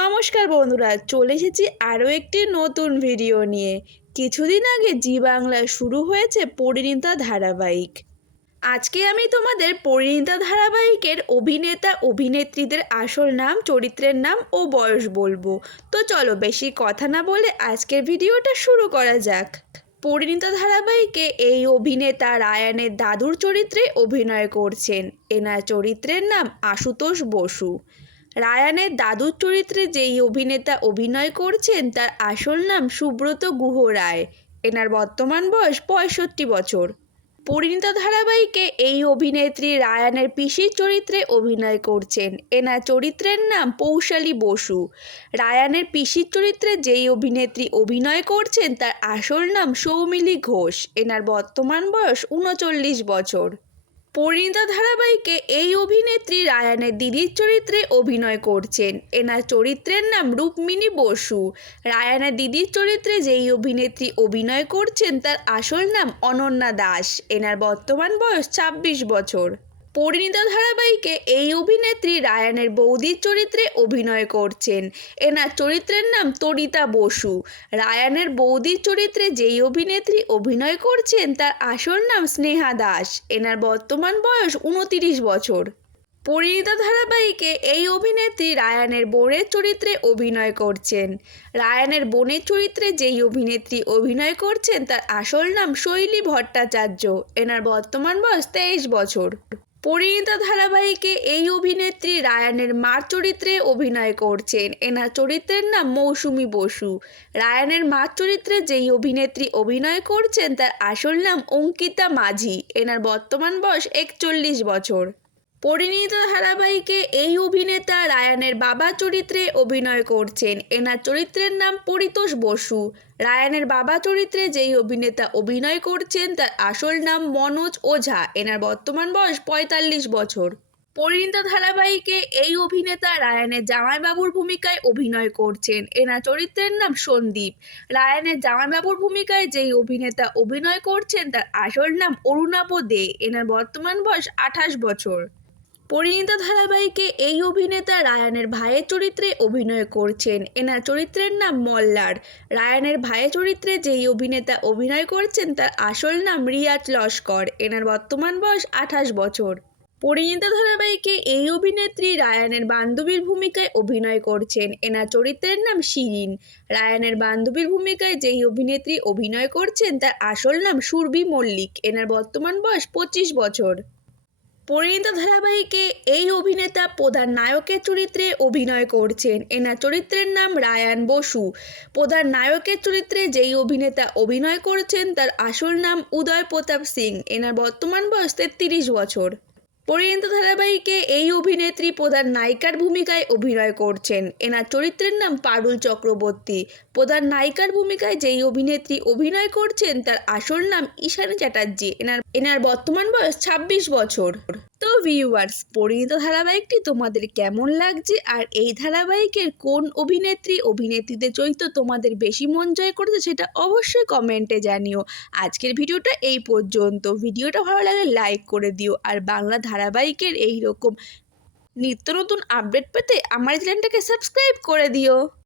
নমস্কার বন্ধুরা, চলে এসেছি আরও একটি নতুন ভিডিও নিয়ে। কিছুদিন আগে জি বাংলায় শুরু হয়েছে পরিণীতা ধারাবাহিক। আজকে আমি তোমাদের পরিণীতা ধারাবাহিকের অভিনেতা অভিনেত্রীদের আসল নাম, চরিত্রের নাম ও বয়স বলবো। তো চলো বেশি কথা না বলে আজকের ভিডিওটা শুরু করা যাক। পরিণীতা ধারাবাহিকে এই অভিনেতা রায়ানের দাদুর চরিত্রে অভিনয় করছেন। এনার চরিত্রের নাম আশুতোষ বসু। রায়ানের দাদুর চরিত্রে যেই অভিনেতা অভিনয় করছেন তার আসল নাম সুব্রত গুহ রায়। এনার বর্তমান বয়স 65 বছর। পরিণীতা ধারাবাহিকে এই অভিনেত্রী রায়ানের পিসির চরিত্রে অভিনয় করছেন। এনার চরিত্রের নাম পৌশালী বসু। রায়ানের পিসির চরিত্রে যেই অভিনেত্রী অভিনয় করছেন তার আসল নাম সৌমিলি ঘোষ। এনার বর্তমান বয়স 39 বছর। পরিণীতা ধারাবাহিকে এই অভিনেত্রী রায়ানের দিদির চরিত্রে অভিনয় করছেন। এনার চরিত্রের নাম রুক্মিণী বসু। রায়ানের দিদির চরিত্রে যেই অভিনেত্রী অভিনয় করছেন তার আসল নাম অনন্যা দাস। এনার বর্তমান বয়স 26 বছর। পরিণীতা ধারাবাহিকে এই অভিনেত্রী রায়ানের বৌদির চরিত্রে অভিনয় করছেন। এনার চরিত্রের নাম তরিতা বসু। রায়ানের বৌদির চরিত্রে যেই অভিনেত্রী অভিনয় করছেন তার আসল নাম স্নেহা দাস। এনার বর্তমান বয়স 29 বছর। পরিণীতা ধারাবাহিকে এই অভিনেত্রী রায়ানের বোনের চরিত্রে অভিনয় করছেন। রায়ানের বোনের চরিত্রে যেই অভিনেত্রী অভিনয় করছেন তার আসল নাম শৈলী ভট্টাচার্য। এনার বর্তমান বয়স 23 বছর। পরিণীতা ধারাবাহিকে এই অভিনেত্রী রায়ানের মার চরিত্রে অভিনয় করছেন। এনার চরিত্রের নাম মৌসুমী বসু। রায়ানের মার চরিত্রে যেই অভিনেত্রী অভিনয় করছেন তার আসল নাম অঙ্কিতা মাঝি। এনার বর্তমান বয়স 41 বছর। পরিণীতা ধারাবাহিকে এই অভিনেতা রায়ানের বাবা চরিত্রে অভিনয় করছেন। এনার চরিত্রের নাম পরিতোষ বসু। রায়ানের বাবা চরিত্রে যেই অভিনেতা অভিনয় করছেন তার আসল নাম মনোজ ওঝা। এনার বর্তমান বয়স 45 বছর। পরিণীতা ধারাবাহিকে এই অভিনেতা রায়ানের জামাইবাবুর ভূমিকায় অভিনয় করছেন। এনার চরিত্রের নাম সন্দীপ। রায়ানের জামাইবাবুর ভূমিকায় যেই অভিনেতা অভিনয় করছেন তার আসল নাম অরুণাভ দে। এনার বর্তমান বয়স 28 বছর। পরিণীতা ধারাবাহিকে এই অভিনেতা রায়ানের ভাইয়ের চরিত্রে অভিনয় করছেন। এনার চরিত্রের নাম মল্লার। রায়ানের ভাইয়ের চরিত্রে যেই অভিনেতা অভিনয় করছেন তার আসল নাম রিয়াজ লস্কর। এনার বর্তমান বয়স 28 বছর। পরিণীতা ধারাবাহিকে এই অভিনেত্রী রায়ানের বান্ধবীর ভূমিকায় অভিনয় করছেন। এনার চরিত্রের নাম শিরিন। রায়ানের বান্ধবীর ভূমিকায় যেই অভিনেত্রী অভিনয় করছেন তার আসল নাম সুরভি মল্লিক। এনার বর্তমান বয়স 25 বছর। পরিণীতা ধারাবাহিকে এই অভিনেতা প্রধান নায়কের চরিত্রে অভিনয় করছেন। এনার চরিত্রের নাম রায়ান বসু। প্রধান নায়কের চরিত্রে যেই অভিনেতা অভিনয় করছেন তার আসল নাম উদয় প্রতাপ সিং। এনার বর্তমান বয়স 33 বছর। পরিণীতা ধারাবাহিকে এই অভিনেত্রী প্রধান নায়িকার ভূমিকায় অভিনয় করছেন। এনার চরিত্রের নাম পারুল চক্রবর্তী। প্রধান নায়িকার ভূমিকায় যেই অভিনেত্রী অভিনয় করছেন তার আসল নাম ঈশানী চ্যাটার্জি। এনার বর্তমান বয়স 26 বছর। তো ভিউয়ার্স, পরিণীতা ধারাবাহিকটি তোমাদের কেমন লাগছে আর এই ধারাবাহিকের কোন অভিনেত্রীদের চরিত্র তোমাদের বেশি মন জয় করেছে সেটা অবশ্যই কমেন্টে জানিও। আজকের ভিডিওটা এই পর্যন্ত। ভিডিওটা ভালো লাগলে লাইক করে দিও আর বাংলা ধারাবাহিকের এই রকম নিত্য নতুন আপডেট পেতে আমার চ্যানেলটাকে সাবস্ক্রাইব করে দিও।